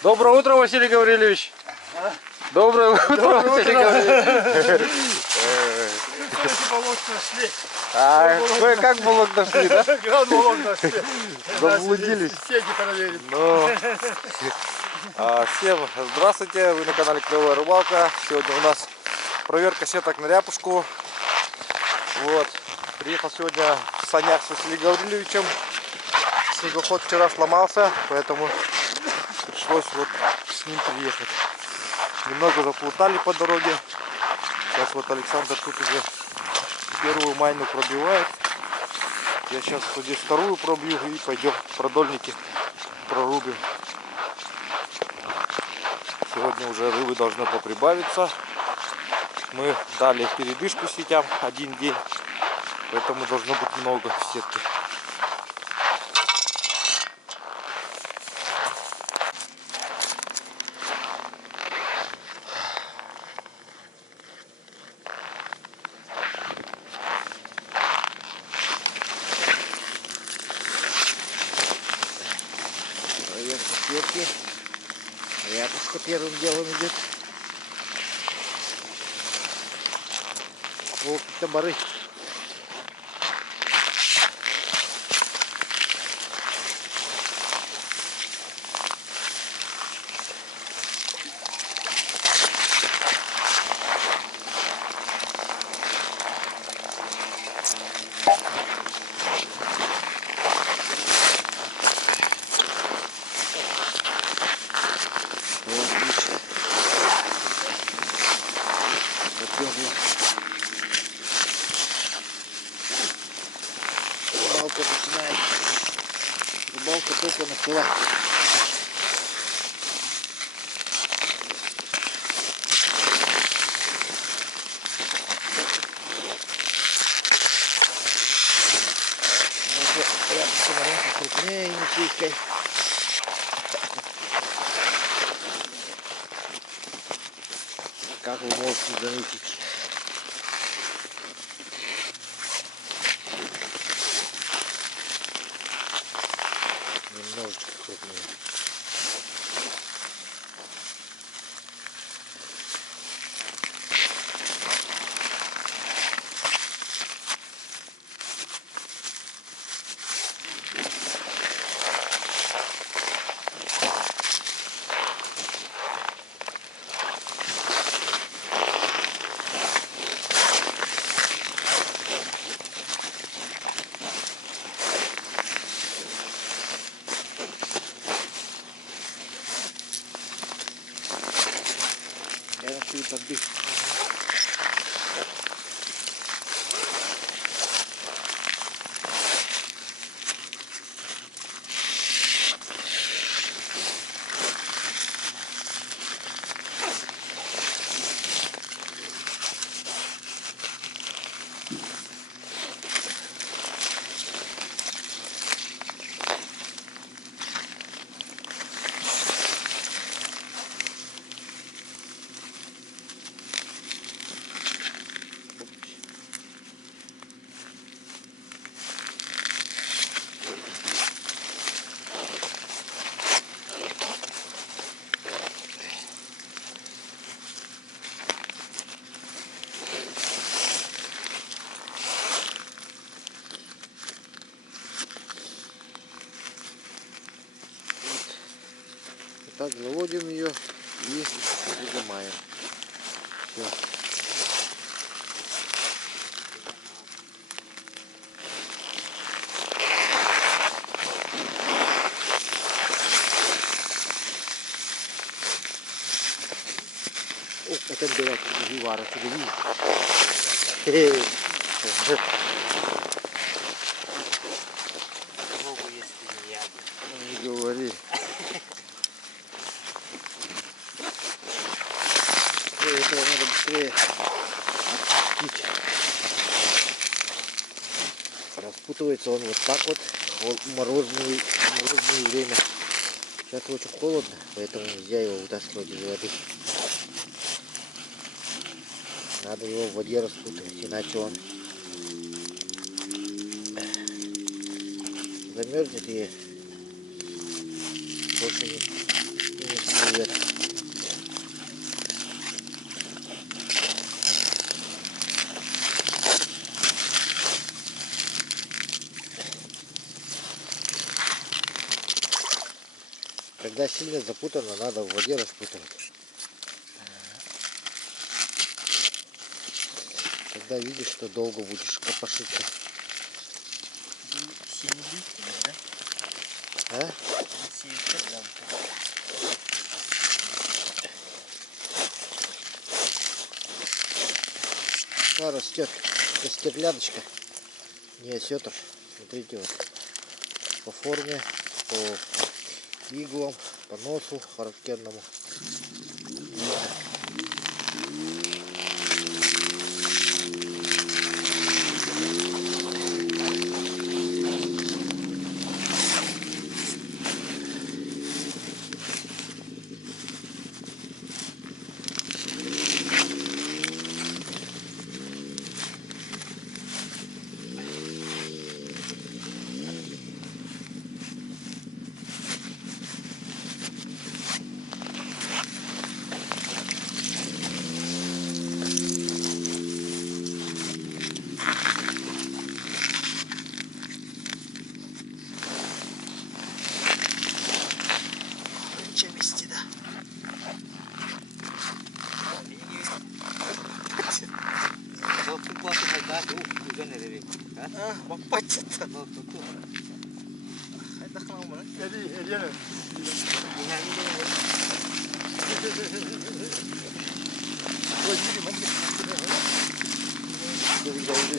Доброе утро, Василий Гаврилович. Доброе утро, Василий Гаврилович. Болот нашли. Кое-как болот нашли, да? Болот нашли. Заблудились. Сети проверить. Всем здравствуйте, вы на канале Клевая Рыбалка. Сегодня у нас проверка сеток на ряпушку. Вот. Приехал сегодня в санях с Василием Гавриловичем. Снегоход вчера сломался, поэтому пришлось вот с ним приехать. Немного заплутали по дороге. Сейчас вот Александр тут уже первую майну пробивает. Я сейчас вот здесь вторую пробью и пойдем продольники прорубим. Сегодня уже рыбы должны поприбавиться. Мы дали передышку сетям один день, поэтому должно быть много в сетке. Сетки. Ряпушка первым делом идет. О, какие-то бары. Рыбалка начинается. Рыбалка только начала. Рядом маленько крупнее ничейкой. Как вы можете заметить. Немножечко крупнее. Я решил подбить. Так, заводим ее и выжимаем. Все. О, это белок Гивара, ты видишь? Богу, если не я. Не говори. Этого надо быстрее отпустить. Распутывается он вот так вот в морозное время. Сейчас очень холодно, поэтому нельзя его вытаскивать из воды. Надо его в воде распутывать, иначе он замерзнет и больше не привет. Когда сильно запутано, надо в воде распутывать. Когда видишь, что долго будешь копошиться. А? Да, растет стерлядочка, не осетр. Смотрите, вот по форме, по иглам, по носу характерному.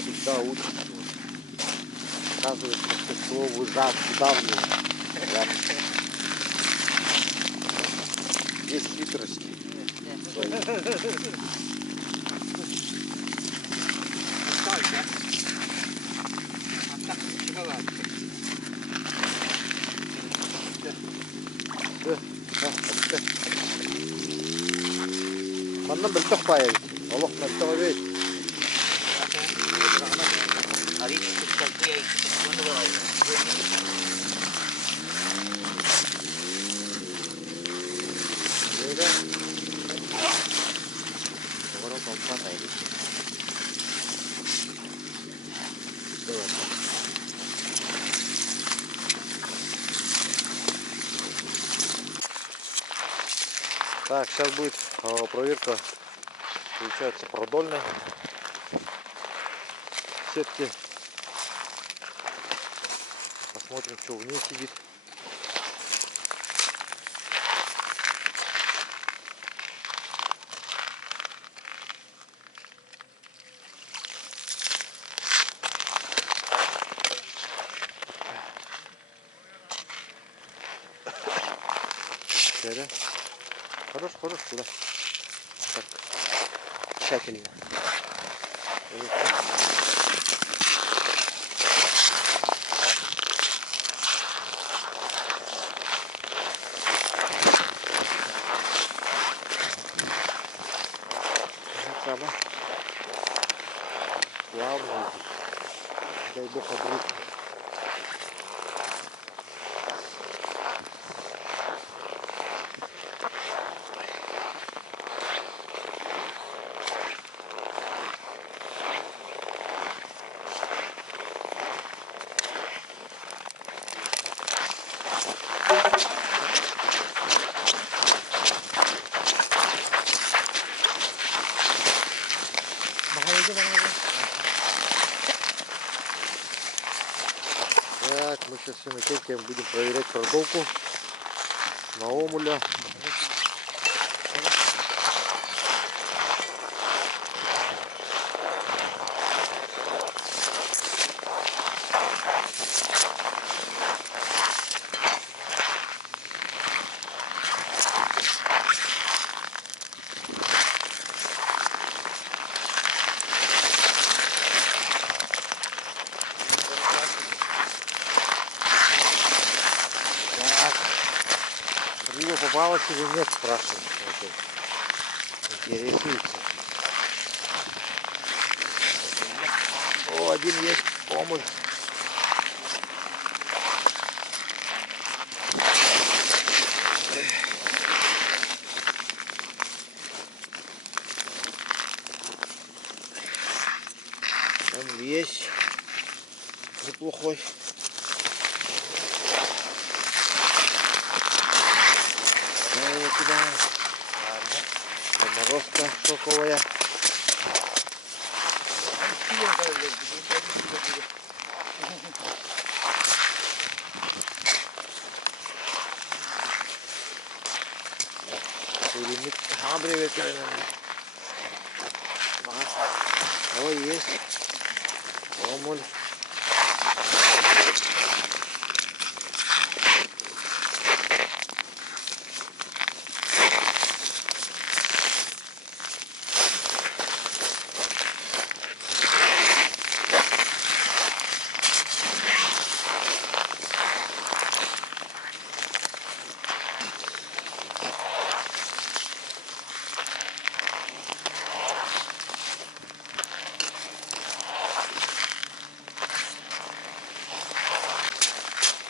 Всегда учат. Оказывается, мастерство выдавливает. Есть хитрости. Маннан бөлтөк байы. Олох мәртәбә бит. Так, сейчас будет проверка, получается, продольной сетки. Посмотрим, что в ней сидит. Да? Хорош, куда? Так, тщательно. Sama. Плавно. Дай бог обрыв. Так, мы сейчас все накидываем, будем проверять продолку на омуля. Рыба попалась или нет, спрашивают. Интересуется. О, один есть омуль. неплохой. Вот сюда. Заморозка шоковая. Пулемет. Абревет. Ой, есть. Омуль.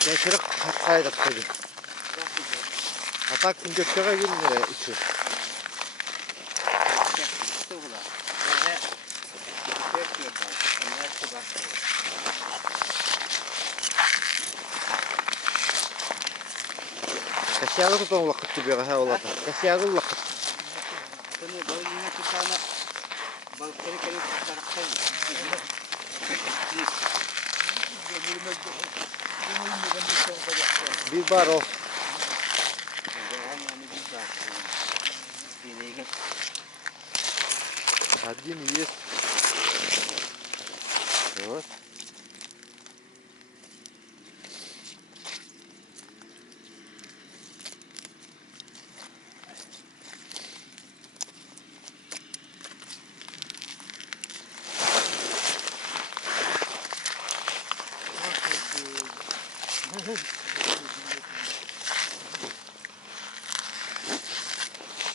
Geçerek kaydık tabii. Atak göçere girmiyor içi. Косягы тутан вакыт тебе ха олата. Косягы вакыт. Bir bar o. Один есть. Вот.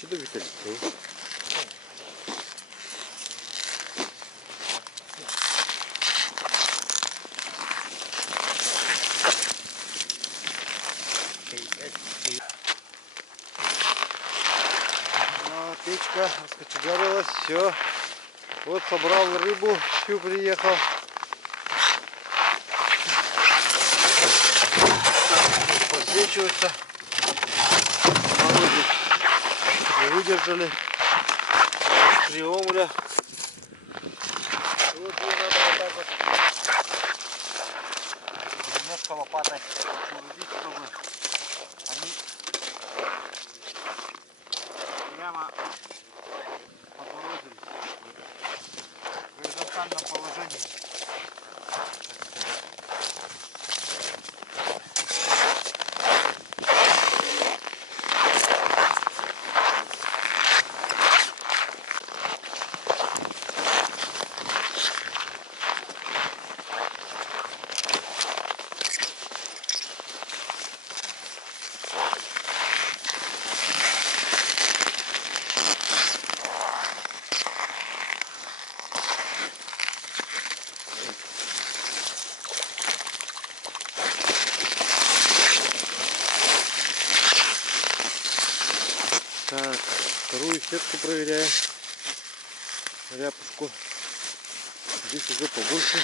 Сюда Виталий. Печка раскочегарилась, все. Вот собрал рыбу, всю приехал. Подсвечивается. Не выдержали. Приомля. Вот ее надо вот так вот немножко лопатой рубить, чтобы они прямо подморозились в горизонтальном положении. Так, вторую сетку проверяем. Ряпушку. Здесь уже побольше.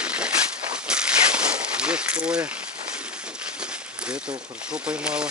Лесковая. Для этого хорошо поймала.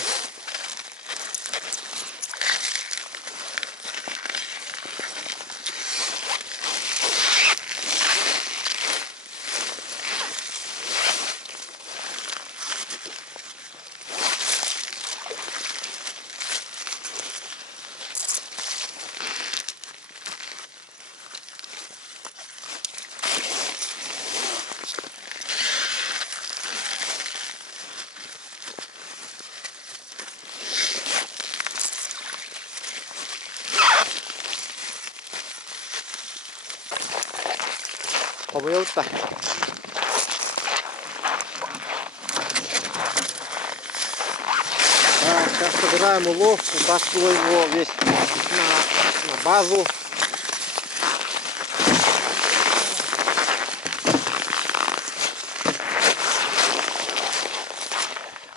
Побоялся. Сейчас собираем улов, утаскиваем его весь на базу.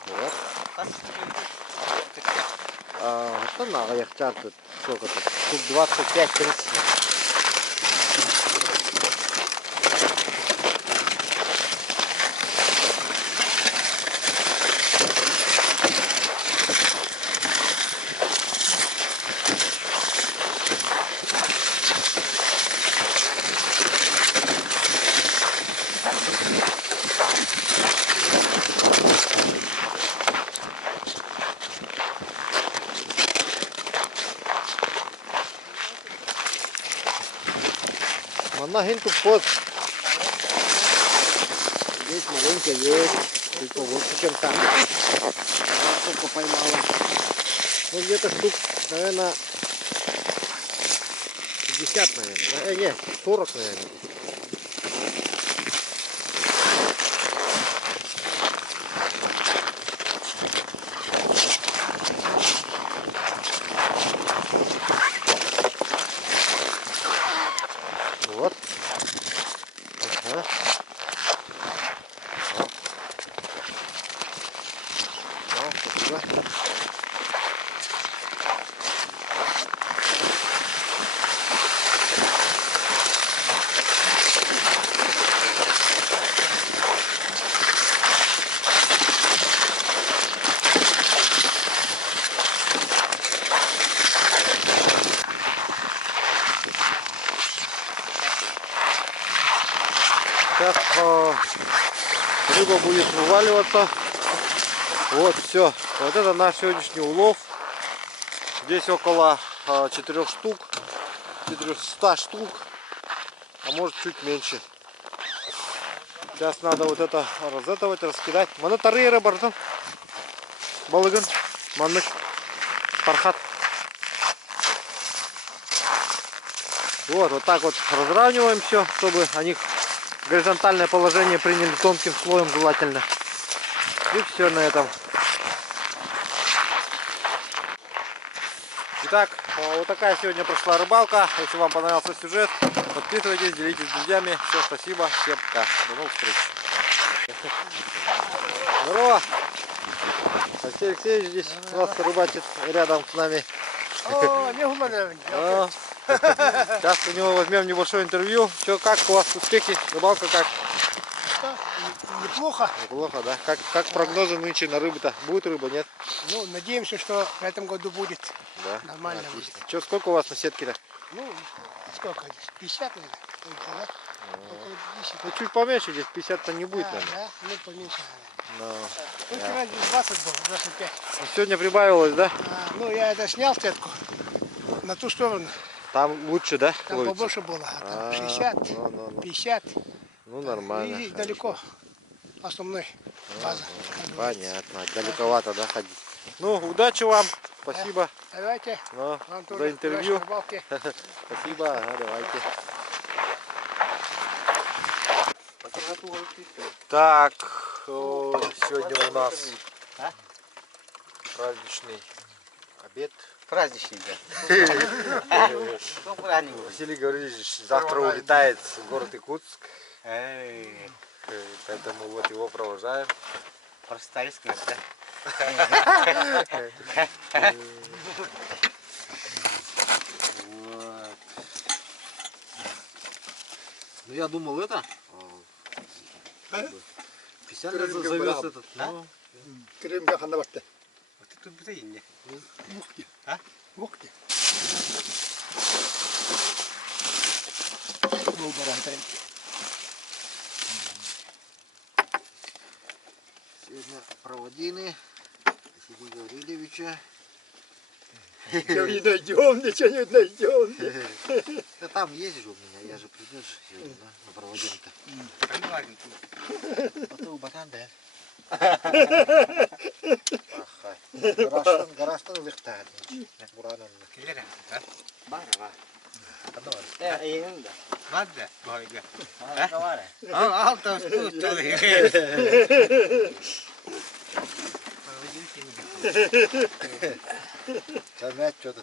Вот. Что надо, я хотел тут сколько-то, штук 25-30. Нагин тут под. Здесь маленько есть. Чуть побольше, чем там. Сколько поймала. Ну где-то штук, наверное, 50, наверное. Нет, 40, наверное. Вот. Ага. Спасибо. Сейчас рыба будет вываливаться. Вот все. Вот это наш сегодняшний улов. Здесь около 4 штук. 400 штук. А может чуть меньше. Сейчас надо вот это разетовать, раскидать. Мана тарые рыбардан. Балыган. Маннык. Пархат. Вот так вот разравниваем все, чтобы они горизонтальное положение приняли тонким слоем желательно. И все на этом. Итак, вот такая сегодня прошла рыбалка. Если вам понравился сюжет, подписывайтесь, делитесь с друзьями. Все, спасибо, всем пока. До новых встреч. Здорово! Алексей Алексеевич здесь у нас рыбачит рядом с нами. О, не гуманный. Сейчас у него возьмем небольшое интервью. Что, как у вас успехи? Рыбалка как? Неплохо. Неплохо, да? Как прогнозы нынче на рыбу-то? Будет рыба, нет? Ну, надеемся, что в этом году будет. Да. Нормально Отлично. будет. Что, сколько у вас на сетке-то? Ну, сколько здесь? 50, наверное. Да? Около 50. Ну, чуть поменьше, здесь 50-то не будет, Да, наверное. да? Ну, поменьше, наверное. Но, Ну, да. вчера здесь 20 было, 25. Ну, сегодня прибавилось, да? Ну, я это снял сетку на ту сторону. Там лучше, да? Там ловится? побольше было. А там А, 60, ну. 50. Ну, нормально. И далеко. Основной база. Понятно. Далековато, да, ходить? Ну, удачи вам. Спасибо. Давайте. Ну, Вам за тоже интервью. удачной рыбалки. Спасибо. Ага, давайте. Так, сегодня у нас праздничный обед. Праздничный, да. Ну, правильно. Василий Гаврилович завтра улетает в город Иркутск, Эй, поэтому вот его провожаем. простались к нас, да? Вот. Ну я думал это 50 лет зовет этот. Ну, Крым как она варта. Вот ты тут бутыль, Мухти. А? Мухти. Ну, баран. сегодня проводины Василия Гавриловича. Ничего не найдем, ничего не найдем. Да там есть же у меня, я же принес же сегодня, да, на проводину-то. Ну ладно, А ты у батан, да? Гараштан вертает. Буранан. келер, а? Барава. Енді. Бар да, бойга. Бар. Ал там спустил. Замять что-то.